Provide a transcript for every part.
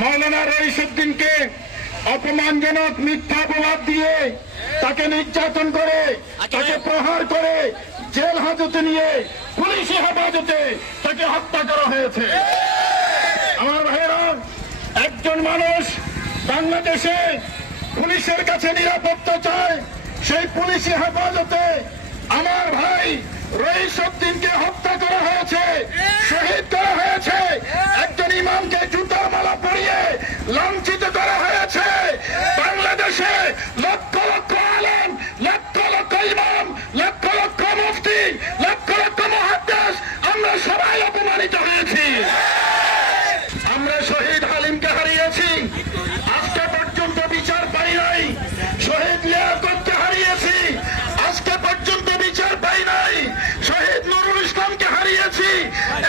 মাওলানা রইসুদ্দিনকে অপমানজনক মিথ্যা অপবাদ দিয়ে তাকে নির্যাতন করে, তাকে প্রহার করে, জেল হাজতে নিয়ে পুলিশি হেফাজতে তাকে হত্যা করা হয়েছে। আমার ভাইরা, একজন মানুষ বাংলাদেশে পুলিশের কাছে নিরাপত্তা চায়, সেই পুলিশি হেফাজতে আমার ভাই রইসুদ্দিনকে হত্যা করা হয়েছে, শহীদ করা হয়েছে। একজন ইমামকে জুতার মালা পরিয়ে লাঞ্ছিত করা হয়েছে। বাংলাদেশে লক্ষ লক্ষ আলেম, লক্ষ লক্ষ ইমাম, লক্ষ লক্ষ মুফতি, লক্ষ লক্ষ মুহাদ্দিস, আমরা সবাই অপমানিত হয়েছি। আমরা শহীদ হালিমকে হারিয়েছি, আজকে পর্যন্ত বিচার পাই নাই। শহীদ লিয়াকতকে হারিয়েছি, আজকে পর্যন্ত বিচার পাই নাই। শহীদ নুরুল ইসলামকে হারিয়েছি,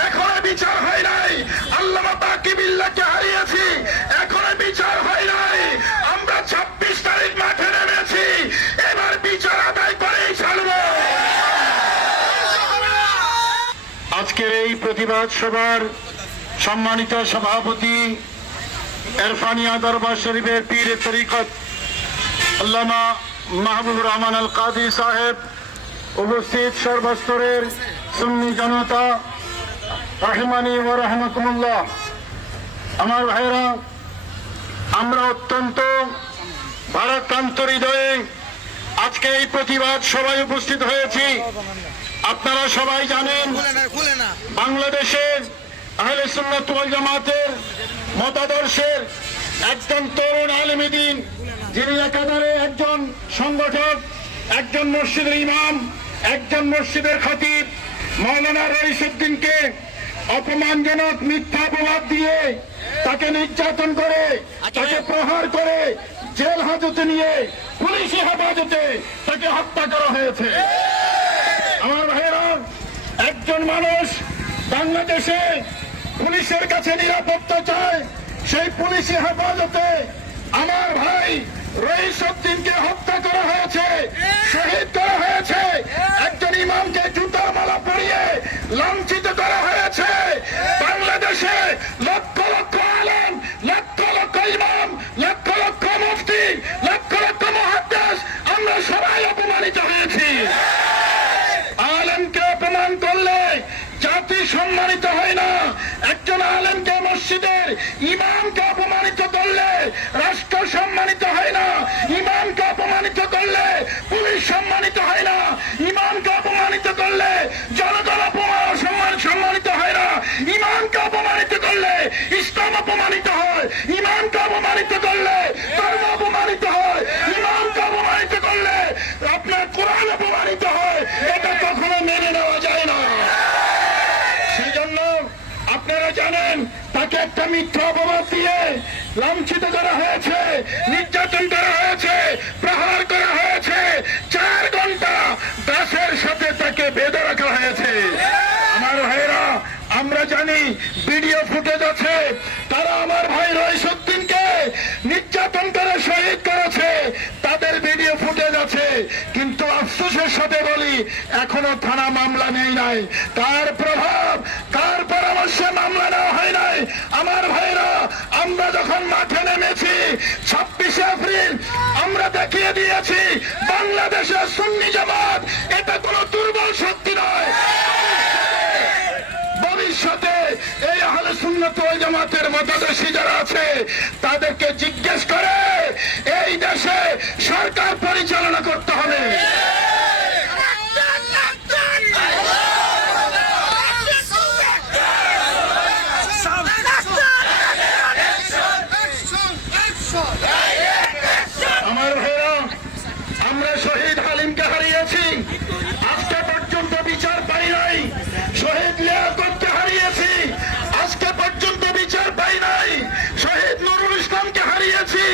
এখনো বিচার হয় নাই। আল্লামা তাকিবুল্লাহকে হারিয়েছি, এখনো বিচার হয় নাই। আমরা 26 তারিখ মাঠে নেমেছি, এবার বিচার আদায় করেই ছাড়ব। আজকের এই প্রতিবাদ সভার সম্মানিত সভাপতি এরফানিয়া দরবার শরীফের পীরে তরিকত আল্লামা মাহবুবুর রহমান আল কাদি সাহেব, উপস্থিত সর্বস্তরের সুন্নি জনতা, রাহিমানি ও রাহমাতুল্লাহ, আমার ভাইরা, আমরা অত্যন্ত ভারাক্রান্ত হৃদয়ে আজকে এই প্রতিবাদ সভায় উপস্থিত হয়েছি। আপনারা সবাই জানেন, বাংলাদেশের আহলে সুন্নাত ওয়াল জামাতের মতাদর্শের একজন তরুণ আলেম দ্বীন, যিনি একাধারে একজন সংগঠক, একজন মসজিদের ইমাম, একজন মসজিদের খতিব, মাওলানা রইসুদ্দিনকে অপমানজনক মিথ্যা অপবাদ দিয়ে তাকে নির্যাতন করে, তাকে প্রহার করে, জেল হাজতে নিয়ে পুলিশি হেফাজতে তাকে হত্যা করা হয়েছে। আমার ভাইয়েরা, একজন মানুষ বাংলাদেশে পুলিশের কাছে নিরাপত্তা চায়, সেই পুলিশি হেফাজতে আমার ভাই রইসুদ্দিনকে হত্যা করা হয়েছে, শহীদ করা হয়েছে। একজন ইমামকে জুতার মালা পরিয়ে লাঞ্ছিত করা হয়েছে। বাংলাদেশে লক্ষ লক্ষ আলেম, লক্ষ লক্ষ ইমাম, লক্ষ লক্ষ মুফতি, লক্ষ লক্ষ মুহাদ্দিস, আমরা সবাই অপমানিত হয়েছি। আলেমকে অপমান করলে জাতি সম্মানিত হয় না। একজন আলেমকে, মসজিদের ইমামকে অপমানিত করলে রাষ্ট্র সম্মানিত হয় না। ইমামকে অপমানিত করলে পুলিশ সম্মানিত হয় না। ইমামকে অপমানিত করলে জনগণ সম্মানিত হয় না। ইমামকে অপমানিত করলে ইসলাম অপমানিত হয়। ইমামকে অপমানিত করলে ধর্ম অপমানিত হয়। ইমামকে অপমানিত করলে আপনার কোরআন অপমানিত হয়। এটা কখনো মেনে নেওয়া যায় না। সেই জন্য আপনারা জানেন, তাকে একটা মিথ্যা অপবাদ দিয়ে লাঞ্ছিত করা হয়েছে, নির্যাতন করা হয়েছে, প্রহার করা হয়েছে। 4 ঘন্টা দাসের সাথে তাকে বেঁধে রাখা হয়েছে। আমার ভাইরা, আমরা জানি ভিডিও ফুটেজ আছে, তারা আমার ভাই রইসুদ্দিনকে নির্যাতন করে শহীদ করেছে, তাদের ভিডিও ফুটেজ আছে। কিন্তু আফসোসের সাথে বলি, এখনো থানা মামলা নেই নাই। কার প্রভাব, কার পরামর্শে মামলা নেওয়া হয় নাই? আমার ভাইরা, আমরা যখন মাঠে নেমেছি 26 এপ্রিল, আমরা দেখিয়ে দিয়েছি বাংলাদেশের সুন্নি জামাত এটা কোনো দুর্বল শক্তি নয়। ভবিষ্যতে এই আহলে সুন্নাত ওয়াল জামাতের মতাদর্শী যারা আছে, তাদেরকে জিজ্ঞেস করে এই দেশে সরকার পরিচালনা করতে হবে। আমার ভাইরা, আমরা শহীদ হালিমকে হারিয়েছি, আজকে পর্যন্ত বিচার পাই নাই। শহীদ লিয়াকতকে হারিয়েছি, আজকে পর্যন্ত বিচার পাই নাই। শহীদ নুরুল ইসলামকে হারিয়েছি,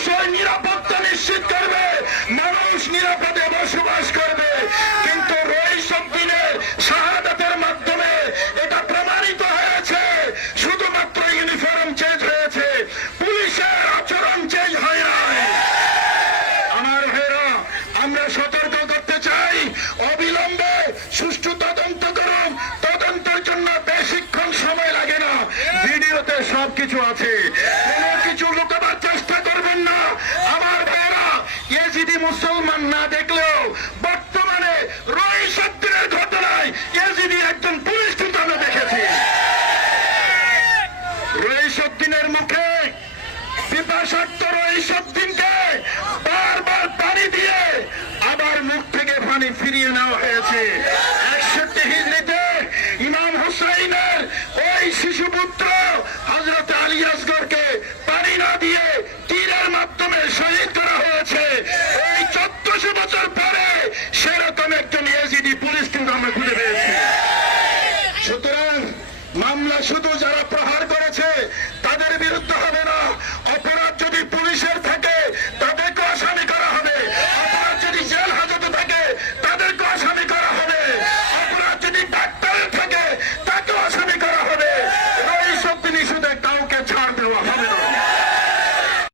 অবশ্যই নিরাপত্তা নিশ্চিত করবে, মানুষ নিরাপদে বসবাস করবে। কিন্তু রইসুদ্দিনের শাহাদাতের মাধ্যমে এটা প্রমাণিত হয়েছে, শুধুমাত্র ইউনিফর্ম চেঞ্জ হয়েছে, পুলিশের আচরণ চেঞ্জ হয় নাই। আমার ভাইরা, আমরা সতর্ক করতে চাই, অবিলম্বে সুষ্ঠু তদন্ত করুন। তদন্তের জন্য বেশিক্ষণ সময় লাগে না, ভিডিওতে সবকিছু আছে, কোনো কিছু লুকাবার চেষ্টা করবেন না। আমার ভাইরা, ইয়েজিদি মুসলমান না দেখলেও বর্তমানে রইসুদ্দিনের ঘটনায় ইয়েজিদি একজন পুলিশ কিন্তু আমরা দেখেছি। রইসুদ্দিনের মুখে পিপাসার্থ রইসুদ্দিন